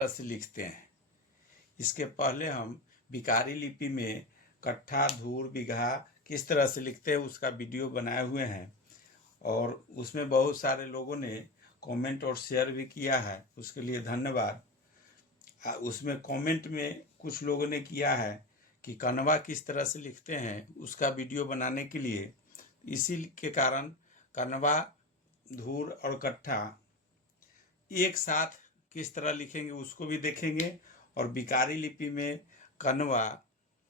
से लिखते हैं। इसके पहले हम बिकारी लिपि में कट्ठा, धूर, बीघा किस तरह से लिखते हैं उसका वीडियो बनाए हुए हैं और उसमें बहुत सारे लोगों ने कमेंट और शेयर भी किया है, उसके लिए धन्यवाद। उसमें कमेंट में कुछ लोगों ने किया है कि कनवा किस तरह से लिखते हैं उसका वीडियो बनाने के लिए, इसी के कारण कनवा, धूर और कट्ठा एक साथ किस तरह लिखेंगे उसको भी देखेंगे और बिकारी लिपि में कनवा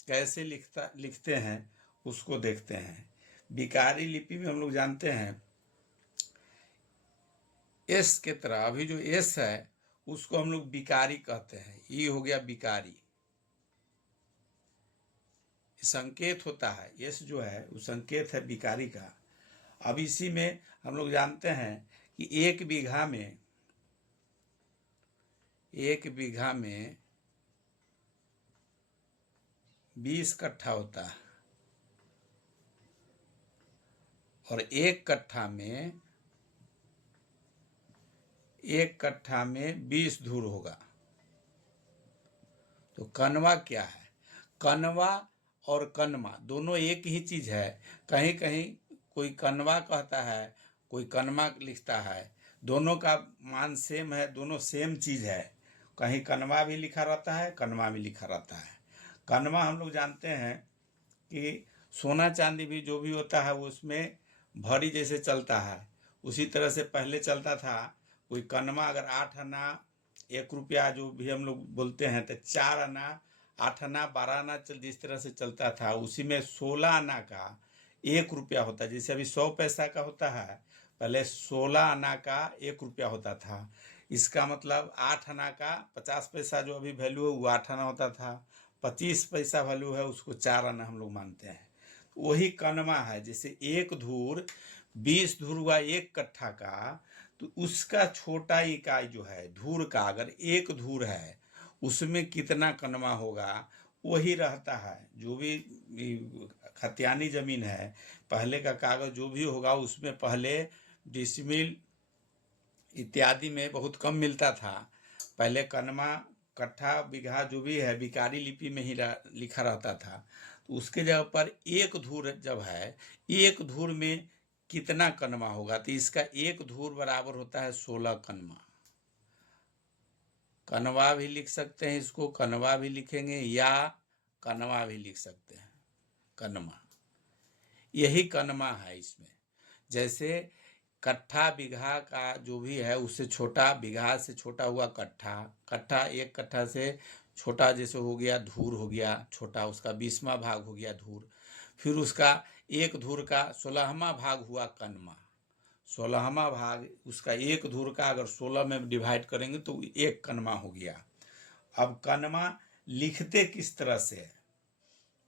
कैसे लिखते हैं उसको देखते हैं। बिकारी लिपि में हम लोग जानते हैं एस के तरह, अभी जो एस है उसको हम लोग बिकारी कहते हैं। ये हो गया बिकारी, संकेत होता है, एस जो है वो संकेत है बिकारी का। अब इसी में हम लोग जानते हैं कि एक बीघा में 20 कट्ठा होता है और एक कट्ठा में 20 धूर होगा। तो कनवा क्या है? कनवा और कनमा दोनों एक ही चीज है। कहीं कहीं कोई कनवा कहता है, कोई कनमा लिखता है, दोनों का मान सेम है, दोनों सेम चीज है। कहीं कनवा भी लिखा रहता है, कनमा भी लिखा रहता है। कनवा हम लोग जानते हैं कि सोना चांदी भी जो भी होता है वो उसमें भरी जैसे चलता है, उसी तरह से पहले चलता था। कोई कनमा अगर 8 आना 1 रुपया जो भी हम लोग बोलते हैं, तो 4 आना, 8 आना, 12 आना जिस तरह से चलता था, उसी में 16 आना का 1 रुपया होता है। जैसे अभी 100 पैसा का होता है, पहले 16 आना का 1 रुपया होता था। इसका मतलब 8 आना का 50 पैसा जो अभी वैल्यू है वो 8 आना होता था। 25 पैसा वैल्यू है उसको 4 आना हम लोग मानते हैं। वही कनमा है। जैसे 1 धूर 20 धूर हुआ 1 कट्ठा का, तो उसका छोटा इकाई जो है धूर का, अगर 1 धूर है उसमें कितना कनमा होगा वही रहता है। जो भी खतियानी जमीन है, पहले का कागज जो भी होगा उसमें पहले डिसमिल इत्यादि में बहुत कम मिलता था। पहले कनमा, कट्ठा, बीघा जो भी है बिकारी लिपि में ही लिखा रहता था। तो उसके जगह पर 1 धूर जब है, 1 धूर में कितना कनमा होगा, तो इसका 1 धूर बराबर होता है 16 कनमा। कनवा भी लिख सकते हैं, इसको कनवा भी लिखेंगे या कनवा भी लिख सकते हैं। कनमा, यही कनमा है इसमें। जैसे कट्ठा बीघा का जो भी है उससे छोटा, बीघा से छोटा हुआ कट्ठा, कट्ठा 1 कट्ठा से छोटा जैसे हो गया धूर, हो गया छोटा, उसका 20वां भाग हो गया धूर। फिर उसका 1 धूर का 16वां भाग हुआ कनमा। 16वां भाग उसका 1 धूर का अगर 16 में डिवाइड करेंगे तो 1 कनमा हो गया। अब कनमा लिखते किस तरह से है,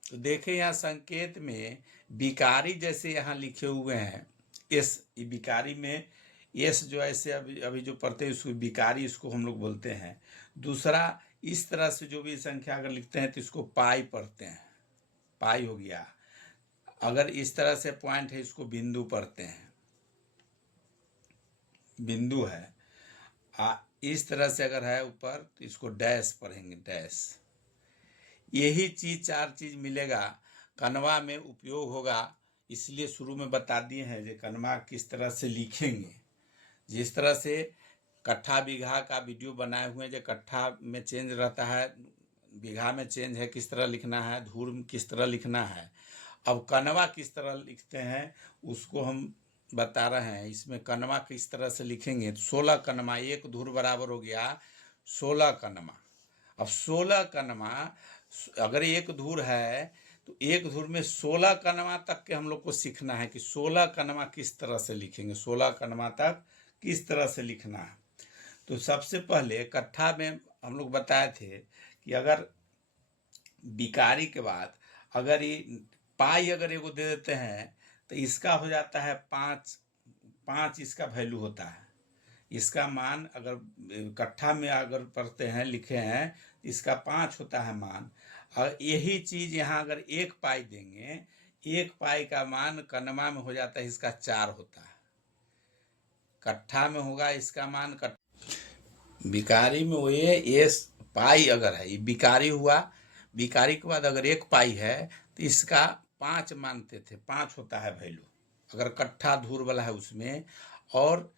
तो देखें यहाँ संकेत में बिकारी जैसे यहाँ लिखे हुए हैं एस, बिकारी में एस जो ऐसे अभी अभी जो पढ़ते हैं उसको बिकारी, इसको हम लोग बोलते हैं। दूसरा, इस तरह से जो भी संख्या अगर लिखते हैं तो इसको पाई पढ़ते हैं, पाई हो गया। अगर इस तरह से पॉइंट है इसको बिंदु पढ़ते हैं, बिंदु है। इस तरह से अगर है ऊपर तो इसको डैश पढ़ेंगे, डैश। यही चीज 4 चीज मिलेगा कनवा में उपयोग होगा, इसलिए शुरू में बता दिए हैं जो कनवा किस तरह से लिखेंगे। जिस तरह से कट्ठा बीघा का वीडियो बनाए हुए हैं, जो कट्ठा में चेंज रहता है, बीघा में चेंज है, किस तरह लिखना है, धूर में किस तरह लिखना है। अब कनवा किस तरह लिखते हैं उसको हम बता रहे हैं। इसमें कनवा किस तरह से लिखेंगे, तो 16 कनमा, 1 धूर बराबर हो गया 16 कनमा। अब 16 कनमा अगर 1 धूर है तो 1 धूर में 16 कनमा तक के हम लोग को सीखना है कि 16 कनमा किस तरह से लिखेंगे, 16 कनमा तक किस तरह से लिखना है। तो सबसे पहले कट्ठा में हम लोग बताए थे कि अगर बिकारी के बाद अगर ये पाई अगर एगो दे देते हैं तो इसका हो जाता है 5 इसका वैल्यू होता है। इसका मान अगर कट्ठा में अगर पढ़ते हैं, लिखे हैं, इसका 5 होता है मान। और यही चीज यहाँ अगर 1 पाई देंगे, 1 पाई का मान कनमा में हो जाता है, इसका 4 होता है। कट्ठा में होगा इसका मान बिकारी में वो ये पाई अगर है, ये बिकारी हुआ, बिकारी के बाद अगर एक पाई है तो इसका 5 मानते थे, 5 होता है वैल्यू अगर कट्ठा धूर वाला है उसमें, और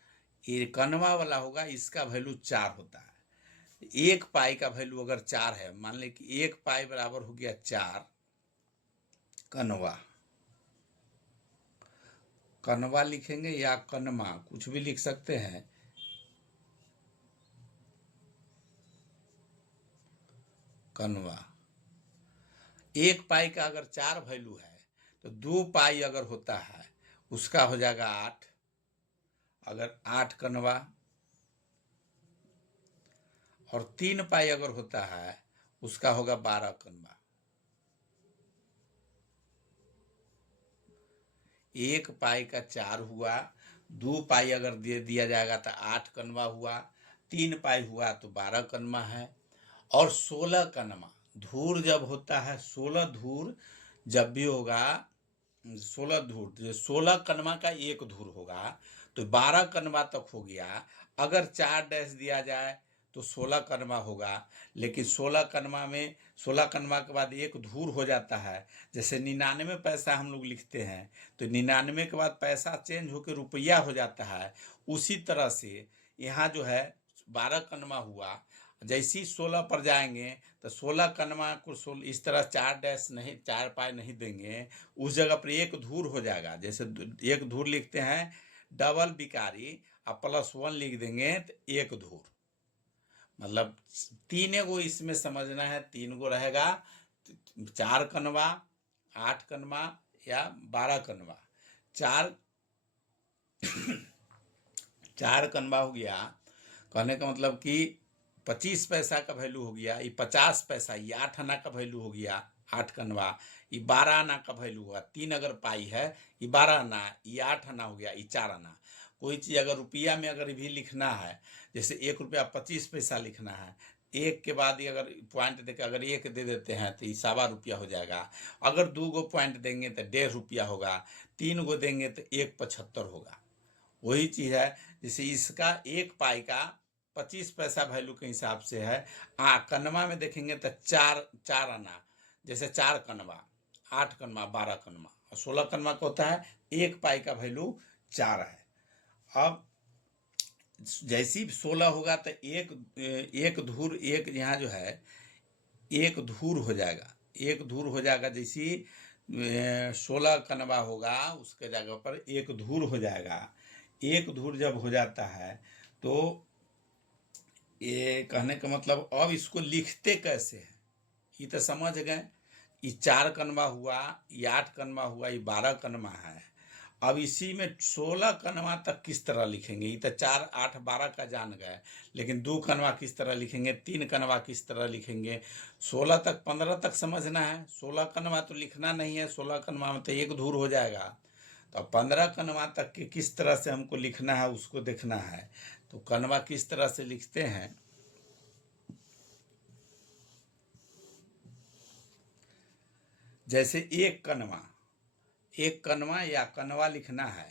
ये कनवा वाला होगा इसका वैल्यू 4 होता है। एक पाई का वैल्यू अगर 4 है, मान लें कि एक पाई बराबर हो गया 4 कनवा, कनवा लिखेंगे या कनमा, कुछ भी लिख सकते हैं। कनवा, एक पाई का अगर 4 वैल्यू है तो 2 पाई अगर होता है उसका हो जाएगा 8, अगर 8 कनवा, और 3 पाई अगर होता है उसका होगा 12 कनवा। एक पाई का 4 हुआ, 2 पाई अगर दे दिया जाएगा तो 8 कनवा हुआ, 3 पाई हुआ तो 12 कनवा है, और 16 कनमा धूर जब होता है, 16 धूर जब भी होगा, 16 धूर, 16 कनमा का एक धूर होगा तो 12 कनमा तक हो गया। अगर 4 डैश दिया जाए तो 16 कनमा होगा, लेकिन 16 कनमा में 16 कनमा के बाद एक धूर हो जाता है। जैसे 99 पैसा हम लोग लिखते हैं तो 99 के बाद पैसा चेंज होकर रुपया हो जाता है, उसी तरह से यहाँ जो है 12 कनमा हुआ, जैसे ही 16 पर जाएंगे तो 16 कनमा को 16 इस तरह 4 डैश नहीं, 4 पाई नहीं देंगे, उस जगह पर एक धूर हो जाएगा। जैसे एक धूर लिखते हैं डबल बिकारी, अब +1 लिख देंगे तो एक धूर, मतलब 3 गो इसमें समझना है, 3 गो रहेगा, 4 कनवा, 8 कनवा या 12 कनवा। 4 कनवा हो गया, कहने का मतलब कि 25 पैसा का वैल्यू हो गया, ये 50 पैसा, ये 8 आना का वैल्यू हो गया 8 कनवा, ये 12 आना का वैल्यू हुआ, 3 अगर पाई है ये 12 आना, ये 8 आना हो गया, ये 4 आना। कोई चीज़ अगर रुपया में अगर भी लिखना है, जैसे 1 रुपया 25 पैसा लिखना है, एक के बाद ये अगर पॉइंट देकर अगर एक दे देते हैं तो ये 1.25 हो जाएगा। अगर 2 गो पॉइंट देंगे तो 1.5 रुपया होगा, 3 गो देंगे तो 1.75 होगा। वही चीज़ है, जैसे इसका एक पाई का 25 पैसा वैल्यू के हिसाब से है। कनवा में देखेंगे तो 4 आना, जैसे 4 कनवा, 8 कनवा, 12 कनवा और 16 कनवा का होता है एक पाई का वैल्यू 4 है। अब जैसी 16 होगा तो एक धूर, एक यहाँ जो है एक धूर हो जाएगा, एक धूर हो जाएगा। जैसी 16 कनवा होगा उसके जगह पर एक धूर हो जाएगा। एक धूर जब हो जाता है तो ये कहने का मतलब अब इसको लिखते कैसे हैं, ये तो समझ गए। ये 4 कनवा हुआ, ये 8 कनवा हुआ, ये 12 कनवा है। अब इसी में 16 कनवा तक किस तरह लिखेंगे, ये तो 4, 8, 12 का जान गए, लेकिन 2 कनवा किस तरह लिखेंगे, 3 कनवा किस तरह लिखेंगे, 16 तक 15 तक समझना है। 16 कनवा तो लिखना नहीं है, 16 कनवा में तो एक धूर हो जाएगा, तो 15 कनवा तक के किस तरह से हमको लिखना है उसको देखना है। तो कनवा किस तरह से लिखते हैं, जैसे एक कनवा या कनवा लिखना है,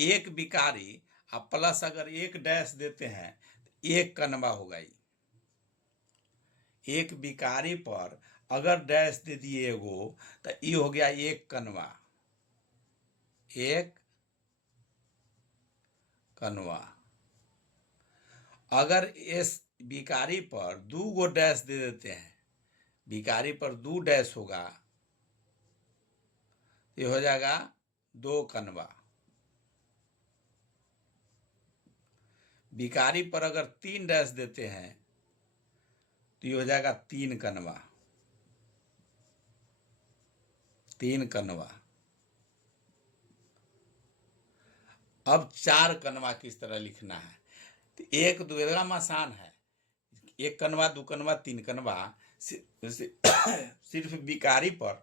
एक बिकारी अब प्लस अगर एक डैश देते हैं तो एक कनवा होगा। एक बिकारी पर अगर डैश दे दिए एगो तो ये हो गया एक कनवा, एक कनवा। अगर इस बिकारी पर 2 गो डैश दे देते हैं, बिकारी पर 2 डैश होगा, ये हो जाएगा 2 कनवा। बिकारी पर अगर 3 डैश देते हैं तो ये हो जाएगा 3 कनवा, 3 कनवा। अब 4 कनवा किस तरह लिखना है, तो एक दुर्गम आसान है, एक कनवा, 2 कनवा, 3 कनवा। सिर्फ बिकारी पर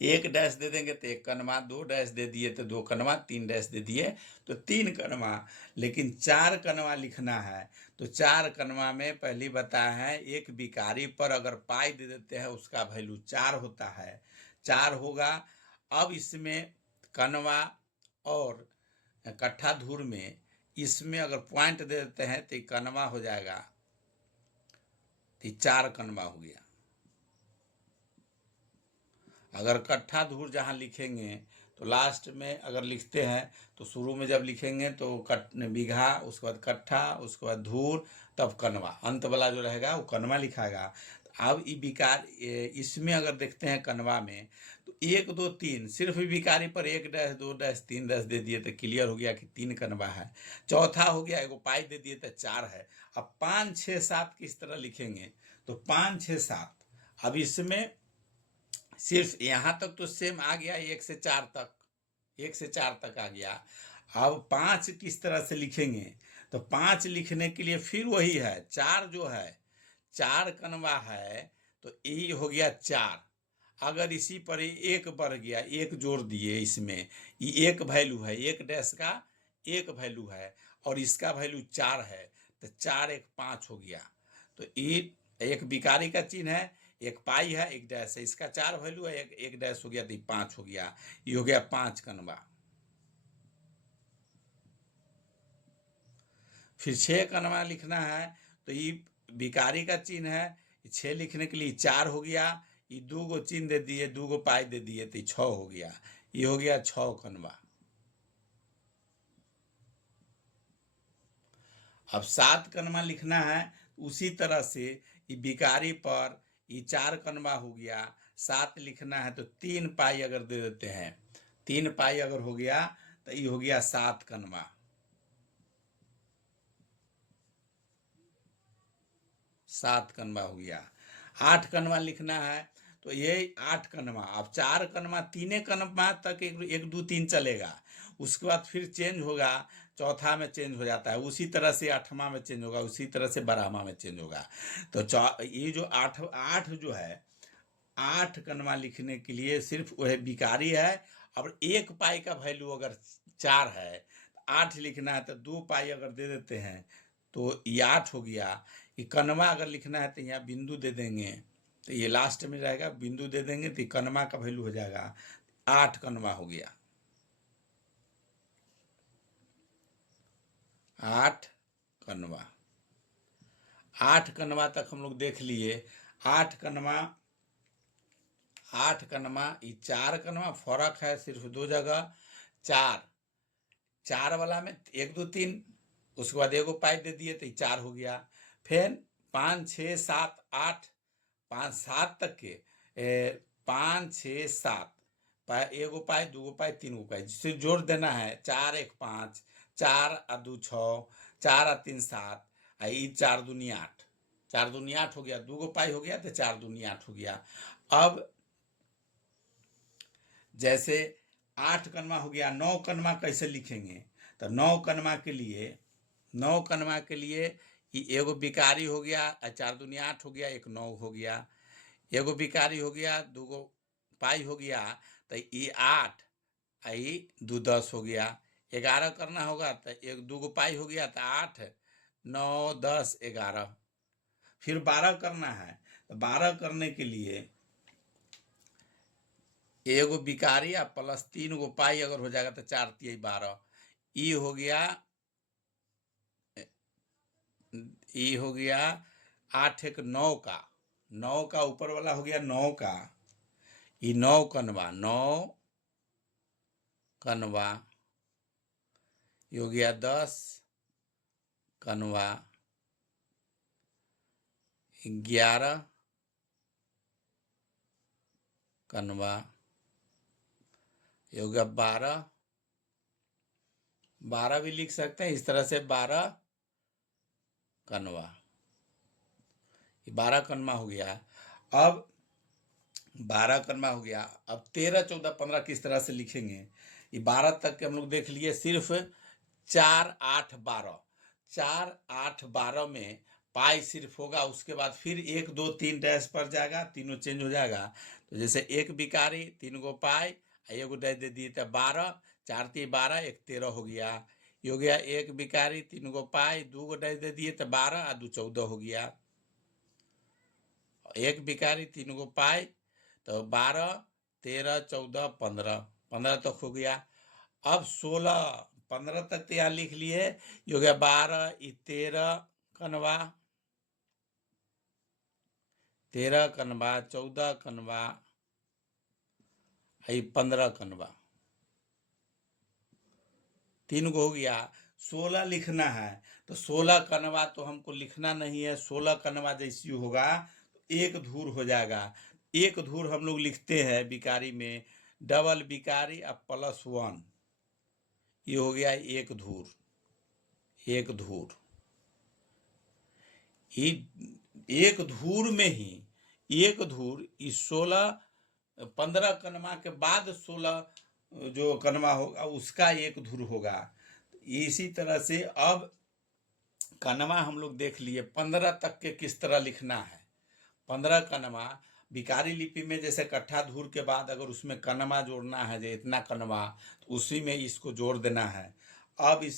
एक डैश दे देंगे तो एक कनवा, 2 डैश दे दिए तो 2 कनवा, 3 डैश दे दिए तो 3 कनवा। लेकिन 4 कनवा लिखना है तो 4 कनवा में पहली बताया है, एक बिकारी पर अगर पाई दे देते हैं उसका वैल्यू 4 होता है, 4 होगा। अब इसमें कनवा और कट्ठा धूर में इसमें अगर पॉइंट दे देते हैं तो ये कनवा हो जाएगा, तो 4 कनवा हो गया। अगर कट्ठा धूर जहाँ लिखेंगे तो लास्ट में अगर लिखते हैं तो शुरू में जब लिखेंगे तो बीघा, उसके बाद कट्ठा, उसके बाद धूर, तब कनवा, अंत वाला जो रहेगा वो कनवा लिखाएगा। अब ये विकार इसमें अगर देखते हैं कनवा में तो 1 2 3 सिर्फ विकारी पर 1 डैश 2 डैश 3 डैश दे दिए तो क्लियर हो गया कि 3 कनवा है। चौथा हो गया, एगो पाई दे दिए तो 4 है। अब 5 6 7 किस तरह लिखेंगे तो 5 6 7, अब इसमें सिर्फ यहाँ तक तो सेम आ गया, 1 से 4 तक, 1 से 4 तक आ गया। अब 5 किस तरह से लिखेंगे तो 5 लिखने के लिए फिर वही है, 4 जो है 4 कनवा है तो यही हो गया 4। अगर इसी पर 1 बढ़ गया, 1 जोड़ दिए इसमें, ये 1 वैल्यू है, 1 डैश का 1 वैल्यू है और इसका वैल्यू 4 है, तो 4 1 5 हो गया। तो ये एक विकारी का चिन्ह है, 1 पाई है, 1 डैश है, इसका 4 वैल्यू है, 1 डैश हो गया तो 5 हो गया। ये हो गया 5 कनवा। फिर 6 कनवा लिखना है तो ये विकारी का चिन्ह है, 6 लिखने के लिए 4 हो गया, ये 2 गो चिन्ह दे दिए, 2 गो पाई दे दिए तो 6 हो गया। ये हो गया 6 कनवा। अब 7 कनवा लिखना है, उसी तरह से ये विकारी पर ये 4 कनवा हो गया, 7 लिखना है तो 3 पाई अगर दे देते हैं, 3 पाई अगर हो गया तो ये हो गया 7 कनवा। 7 कनवा हो गया। 8 कनवा लिखना है तो ये 8 कनवा। अब 4 कनवा, 3 कनवा तक 1 2 3 चलेगा, उसके बाद फिर चेंज होगा, चौथा में चेंज हो जाता है, उसी तरह से 8वां में चेंज होगा, उसी तरह से 12वां में चेंज होगा। तो ये जो 8 जो है, 8 कनवा लिखने के लिए सिर्फ वह विकारी है। अब 1 पाई का वैल्यू अगर 4 है, 8 लिखना है तो 2 पाई अगर दे देते हैं तो ये 8 हो गया। ये कनवा अगर लिखना है तो यहाँ बिंदु दे देंगे, तो ये लास्ट में रहेगा, बिंदु दे देंगे तो कनवा का वैल्यू हो जाएगा 8 कनवा हो गया। 8 कनवा। 8 कनवा तक हम लोग देख लिए। 8 कनवा, 8 कनवा, ये 4 कनवा, फर्क है सिर्फ 2 जगह। 4 वाला में 1 2 3, उसके बाद एगो पाई दे दिए तो 4 हो गया। फिर 5 6 7 8, 5 7 तक के 5 6 7 एगो पाई, 2 गो पाई, 3 गो पाई, जिससे जोड़ देना है, 4 1 5, 4 आ 2 6, 4 आ 3 7, 4 दूनी 8, 4 दूनी 8 हो गया, 2 गो पाई हो गया तो 4 दूनी 8 हो गया। अब जैसे 8 कनवा हो गया, 9 कनवा कैसे लिखेंगे तो 9 कनवा के लिए, 9 कनवा के लिए एगो विकारी हो गया, 4 दूनी 8 हो गया, 1 9 हो गया, एगो विकारी हो गया, 2 गो पाई हो गया तो ये 8, आई 2 10 हो गया। 11 करना होगा तो 1 2 गो पाई हो गया तो 8 9 10 11। फिर 12 करना है तो 12 करने के लिए एगो विकारी या प्लस 3 गो पाई अगर हो जाएगा तो 4 3 12, ई हो गया, ई हो गया 8 1 9 का, 9 का ऊपर वाला हो गया 9 का, ये 9 कनवा, 9 कनवा, ये हो गया 10 कनवा, 11 कनवा, ये हो गया 12, 12 भी लिख सकते हैं इस तरह से, 12 कनवा, ये 12 कनवा हो गया। अब 12 कनवा हो गया। अब 13 14 15 किस तरह से लिखेंगे, ये 12 तक के हम लोग देख लिए, सिर्फ 4 8 12, 4 8 12 में पाई सिर्फ होगा, उसके बाद फिर 1 2 3 डैश पर जाएगा, तीनों चेंज हो जाएगा। तो जैसे 1 विकारी, 3 गो पाई, एगो डैश दे दिए तो 12, 4 3 12, 1 13 हो गया। ये हो गया 1 विकारी, 3 गो पाई, 2 गो डैश दे दिए तो 12 और 2 14 हो गया। 1 विकारी, 3 गो पाई तो 12 13 14 15, 15 तक हो गया। अब 16 15 तक तो यहाँ लिख लिए। ये हो गया 12, ये 13 कनवा, 13 कनवा, 14 कनवा, ये 15 कनवा, 3 गो हो गया। 16 लिखना है तो 16 कनवा तो हमको लिखना नहीं है। 16 कनवा जैसी होगा तो एक धूर हो जाएगा। एक धूर हम लोग लिखते हैं बिकारी में, डबल बिकारी अब +1, ये हो गया एक धूर। एक धूर, ये एक धूर में ही एक धूर, इस 15 कनवा के बाद 16 जो कनवा होगा उसका एक धूर होगा। इसी तरह से अब कनवा हम लोग देख लिए 15 तक के किस तरह लिखना है। 15 कनवा बिकारी लिपि में जैसे कट्ठा धूर के बाद अगर उसमें कनवा जोड़ना है, जो इतना कनवा, तो उसी में इसको जोड़ देना है। अब इस